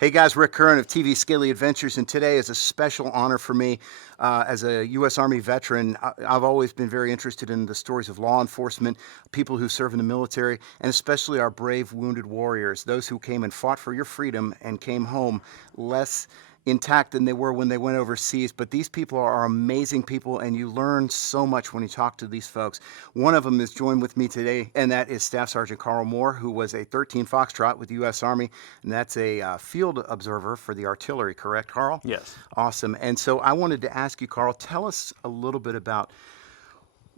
Hey guys, Rick Curran of TV Scaly Adventures, and today is a special honor for me. As a U.S. Army veteran, I've always been very interested in the stories of law enforcement, people who serve in the military, and especially our brave wounded warriors, those who came and fought for your freedom and came home less intact than they were when they went overseas. But these people are amazing people, and you learn so much when you talk to these folks. One of them is joined with me today, and that is Staff Sergeant Carl Moore, who was a 13 Foxtrot with the U.S. Army, and that's a field observer for the artillery, correct, Carl? Yes. Awesome. And so I wanted to ask you, Carl, tell us a little bit about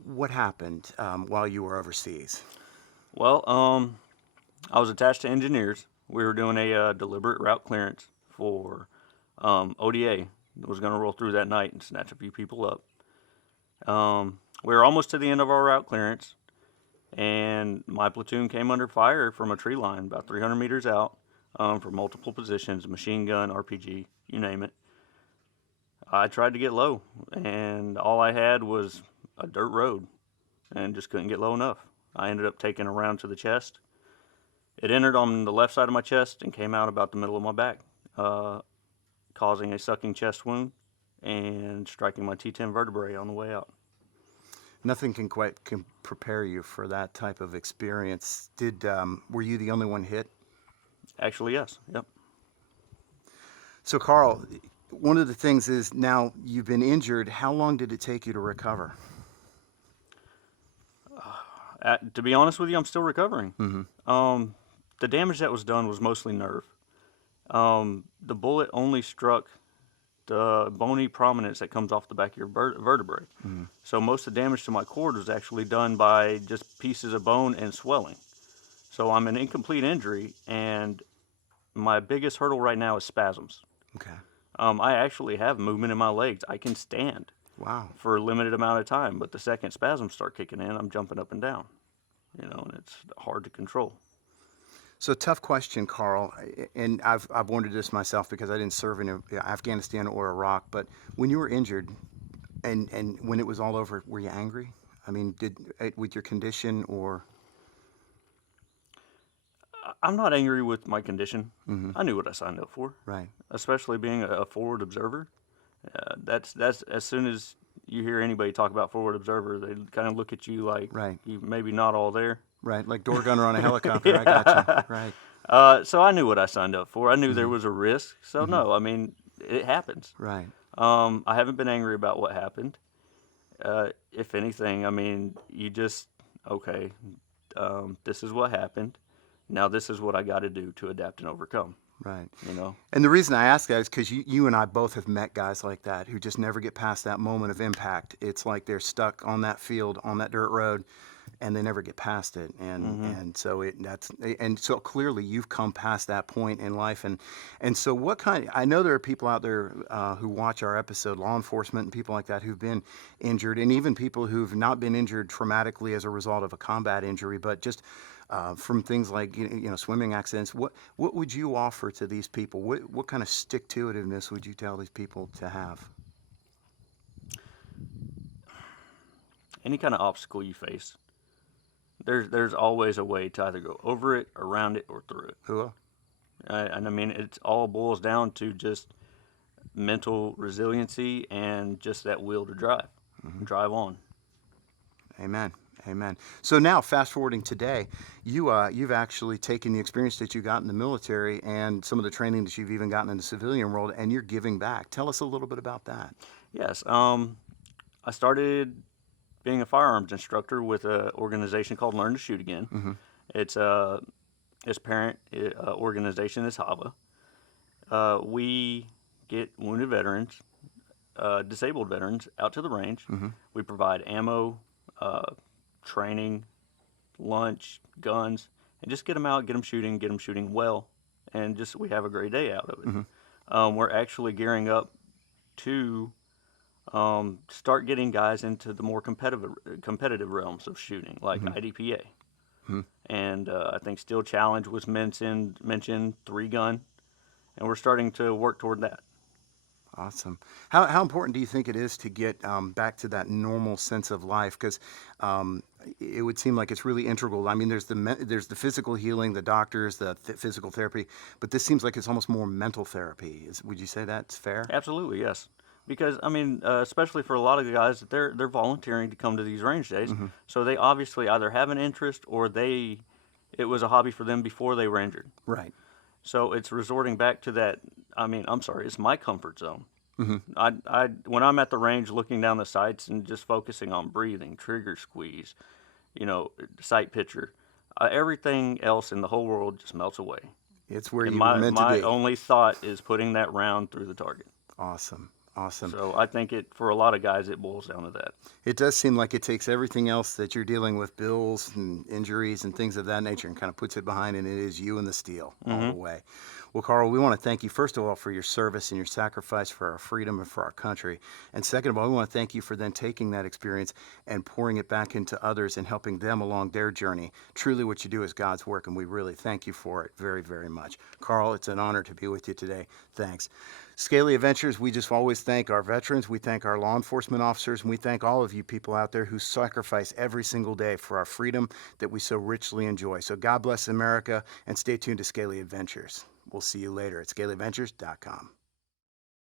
what happened while you were overseas. Well, I was attached to engineers. We were doing a deliberate route clearance for ODA. That was going to roll through that night and snatch a few people up. We were almost to the end of our route clearance, and my platoon came under fire from a tree line about 300 meters out from multiple positions, machine gun, RPG, you name it. I tried to get low, and all I had was a dirt road and just couldn't get low enough. I ended up taking a round to the chest. It entered on the left side of my chest and came out about the middle of my back, causing a sucking chest wound and striking my T10 vertebrae on the way out. Nothing can prepare you for that type of experience. Were you the only one hit? Actually, yes. Yep. So, Carl, one of the things is now you've been injured. How long did it take you to recover? To be honest with you, I'm still recovering. Mm-hmm. The damage that was done was mostly nerve. The bullet only struck the bony prominence that comes off the back of your vertebrae. Mm-hmm. So most of the damage to my cord was actually done by just pieces of bone and swelling. So I'm an incomplete injury, and my biggest hurdle right now is spasms. Okay. I actually have movement in my legs. I can stand Wow. for a limited amount of time, but the second spasms start kicking in, I'm jumping up and down, and it's hard to control. So tough question, Carl, and I've wondered this myself because I didn't serve in Afghanistan or Iraq. But when you were injured, and when it was all over, were you angry? I mean, with your condition or? I'm not angry with my condition. Mm-hmm. I knew what I signed up for, Right. especially being a forward observer. That's as soon as you hear anybody talk about forward observer, they kind of look at you like Right. you maybe not all there. Right. Like door gunner on a helicopter. Yeah. I got you. Right. So I knew what I signed up for. I knew there Mm-hmm. was a risk. So Mm-hmm. no, I mean it happens. Right. I haven't been angry about what happened. If anything, I mean you just okay. This is what happened. Now this is what I got to do to adapt and overcome. Right. You know. And the reason I ask that is because you and I both have met guys like that who just never get past that moment of impact. It's like they're stuck on that field, on that dirt road, and they never get past it. And so clearly you've come past that point in life. And so I know there are people out there who watch our episode, law enforcement and people like that who've been injured, and even people who've not been injured traumatically as a result of a combat injury, but just from things like swimming accidents. What would you offer to these people? What kind of stick-to-itiveness would you tell these people to have? Any kind of obstacle you face, there's always a way to either go over it, around it, or through it. Cool. And I mean, it all boils down to just mental resiliency and just that will to drive, drive on. Amen. Amen. So now, fast forwarding today, you've actually taken the experience that you got in the military and some of the training that you've even gotten in the civilian world, and you're giving back. Tell us a little bit about that. Yes. I started being a firearms instructor with an organization called Learn to Shoot Again. Mm-hmm. Its parent organization is HAVA. We get wounded veterans, disabled veterans out to the range. Mm-hmm. We provide ammo, training, lunch, guns, and just get them out, get them shooting well, and just we have a great day out of it. Mm-hmm. We're actually gearing up to start getting guys into the more competitive realms of shooting, like IDPA. Mm-hmm. And I think Steel Challenge was mentioned 3-gun, and we're starting to work toward that. Awesome. How important do you think it is to get back to that normal sense of life? Because it would seem like it's really integral. I mean, there's the physical healing, the doctors, the physical therapy, but this seems like it's almost more mental therapy. Would you say that's fair? Absolutely, yes. Because I mean, especially for a lot of the guys, they're volunteering to come to these range days, Hmm. so they obviously either have an interest or it was a hobby for them before they were injured. Right. So it's resorting back to that. I mean, I'm sorry, it's my comfort zone. Hmm. When I'm at the range looking down the sights and just focusing on breathing, trigger squeeze, sight picture, everything else in the whole world just melts away. It's where And you were meant to my be. only thought is putting that round through the target. Awesome. Awesome. So I think for a lot of guys, it boils down to that. It does seem like it takes everything else that you're dealing with, bills and injuries and things of that nature, and kind of puts it behind, and it is you and the steel all the way. Well, Carl, we want to thank you, first of all, for your service and your sacrifice for our freedom and for our country. And second of all, we want to thank you for then taking that experience and pouring it back into others and helping them along their journey. Truly, what you do is God's work, and we really thank you for it very, very much. Carl, it's an honor to be with you today. Thanks. Scaly Adventures, we just always thank our veterans, we thank our law enforcement officers, and we thank all of you people out there who sacrifice every single day for our freedom that we so richly enjoy. So God bless America, and stay tuned to Scaly Adventures. We'll see you later at scalyadventures.com.